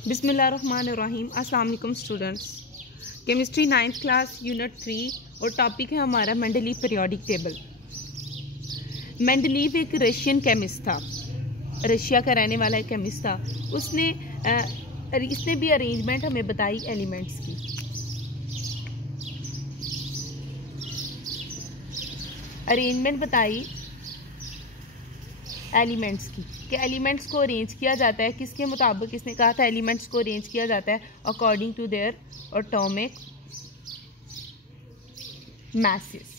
बिस्मिल्लाहिर्रहमानिर्रहीम। अस्सलाम वालेकुम students. Chemistry 9th class unit 3 और टॉपिक है हमारा मेंडलीव पीरियोडिक टेबल। मेंडलीव एक रशियन केमिस्ट था, रशिया का रहने वाला एक केमिस्ट था। इसने भी अरेंजमेंट हमें बताई एलिमेंट्स की। अरेंजमेंट बताई एलिमेंट्स की कि एलिमेंट्स को अरेंज किया जाता है किसके मुताबिक। इसने कहा था एलिमेंट्स को अरेंज किया जाता है according to their atomic masses.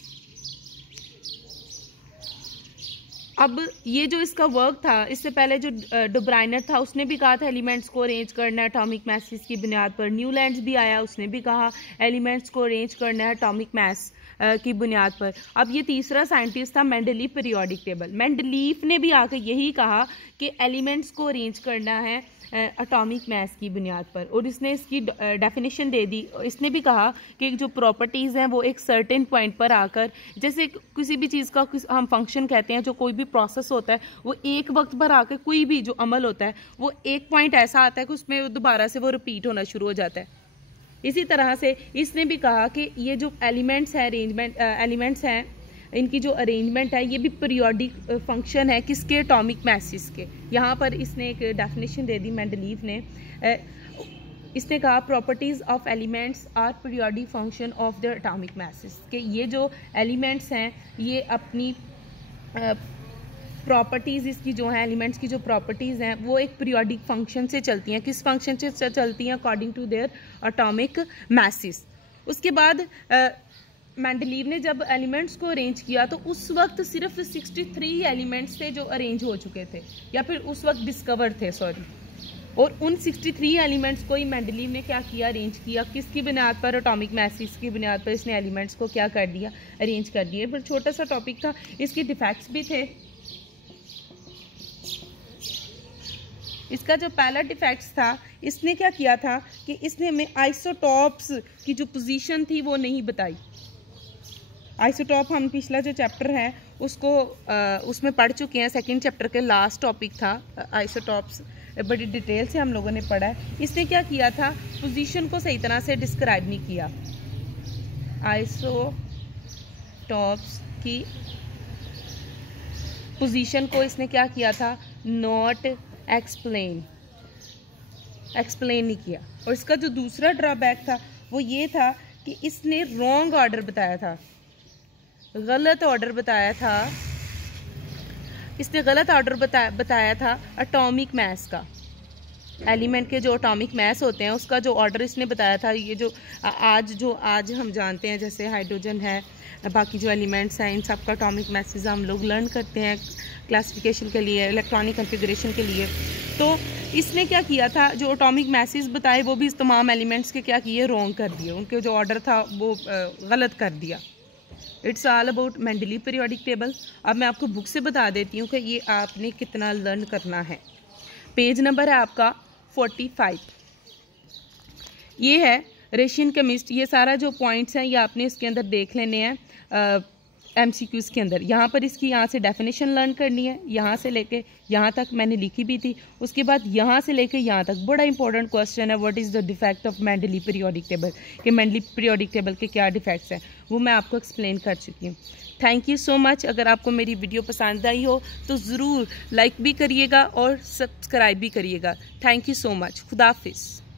अब ये जो इसका वर्क था, इससे पहले जो डुब्राइनर था उसने भी कहा था एलिमेंट्स को अरेंज करना है एटॉमिक मासेस की बुनियाद पर। न्यूलैंड्स भी आया, उसने भी कहा एलिमेंट्स को अरेंज करना है एटॉमिक मास की बुनियाद पर। अब ये तीसरा साइंटिस्ट था मेंडलीव पीरियोडिक टेबल। मेंडलीव ने भी आकर यही कहा कि एलिमेंट्स को अरेंज करना है एटॉमिक मास की बुनियाद पर, और इसने इसकी डेफिनेशन दे दी। इसने भी कहा कि जो प्रॉपर्टीज़ हैं वो एक सर्टेन पॉइंट पर आकर, जैसे किसी भी चीज़ का हम फंक्शन कहते हैं, जो कोई भी प्रोसेस होता है वो एक वक्त पर आकर कोई भी जो अमल होता है वो एक पॉइंट ऐसा आता है कि उसमें दोबारा से वो रिपीट होना शुरू हो जाता है। इसी तरह से इसने भी कहा कि ये जो एलिमेंट्स हैं एलिमेंट्स हैं, इनकी जो अरेंजमेंट है ये भी पीरियोडिक फंक्शन है किसके, एटॉमिक मासेस के। यहाँ पर इसने एक डेफिनेशन दे दी मेंडलीव ने। इसने कहा properties of elements are periodic function of the atomic masses, कि ये जो एलिमेंट्स हैं ये अपनी प्रॉपर्टीज़, इसकी जो है एलिमेंट्स की जो प्रॉपर्टीज़ हैं वो एक पीरियोडिक फंक्शन से चलती हैं। किस फंक्शन से चलती हैं? According to their atomic masses. उसके बाद मेंडलीव ने जब एलिमेंट्स को अरेंज किया तो उस वक्त सिर्फ 63 एलिमेंट्स थे जो अरेंज हो चुके थे, या फिर उस वक्त डिस्कवर थे, सॉरी। और उन 63 एलिमेंट्स को ही मेंडलीव ने क्या किया, अरेंज किया। किसकी बुनियाद पर? एटॉमिक मासेस की बुनियाद पर इसने एलिमेंट्स को क्या कर दिया, अरेंज कर दिया। फिर छोटा सा टॉपिक था, इसके डिफेक्ट्स भी थे। इसका जो पहला डिफेक्ट्स था, इसने क्या किया था कि इसने हमें आइसोटॉप्स की जो पोजीशन थी वो नहीं बताई। आइसोटॉप हम पिछला जो चैप्टर है उसको उसमें पढ़ चुके हैं, सेकंड चैप्टर के लास्ट टॉपिक था आइसोटॉप्स, बड़ी डिटेल से हम लोगों ने पढ़ा है। इसने क्या किया था, पोजीशन को सही तरह से डिस्क्राइब नहीं किया। आइसोटॉप्स की पोजीशन को इसने क्या किया था, नॉट एक्सप्लेन नहीं किया। और इसका जो दूसरा ड्रॉबैक था वो ये था कि इसने रॉन्ग ऑर्डर बताया था, गलत ऑर्डर बताया था। इसने गलत ऑर्डर बताया था एटॉमिक मास का। एलिमेंट के जो एटॉमिक मास होते हैं उसका जो ऑर्डर इसने बताया था, ये जो आज हम जानते हैं, जैसे हाइड्रोजन है, बाकी जो एलिमेंट्स हैं, इन सब का एटॉमिक मासेस हम लोग लर्न करते हैं क्लासिफिकेशन के लिए, इलेक्ट्रॉनिक कॉन्फ़िगरेशन के लिए। तो इसने क्या किया था, जो एटॉमिक मासेस बताए वो भी इस तमाम एलिमेंट्स के क्या किए, रॉन्ग कर दिए। उनके जो ऑर्डर था वो गलत कर दिया। It's all about Mendeleev periodic table. अब मैं आपको बुक से बता देती हूँ कि ये आपने कितना लर्न करना है। पेज नंबर है आपका 45। ये है रशियन केमिस्ट। ये सारा जो पॉइंट्स हैं ये आपने इसके अंदर देख लेने हैं MCQs के अंदर। यहाँ पर इसकी यहाँ से डेफिनेशन लर्न करनी है, यहाँ से लेके यहाँ तक मैंने लिखी भी थी। उसके बाद यहाँ से लेके यहाँ तक बड़ा इंपॉर्टेंट क्वेश्चन है, what is the defect of Mendeleev periodic table, कि मेंडलीव पीरियोडिक टेबल के क्या डिफेक्ट्स हैं वो मैं आपको एक्सप्लेन कर चुकी हूँ। Thank you so much. अगर आपको मेरी वीडियो पसंद आई हो तो ज़रूर लाइक भी करिएगा और सब्सक्राइब भी करिएगा। Thank you so much. खुदा हाफिज़।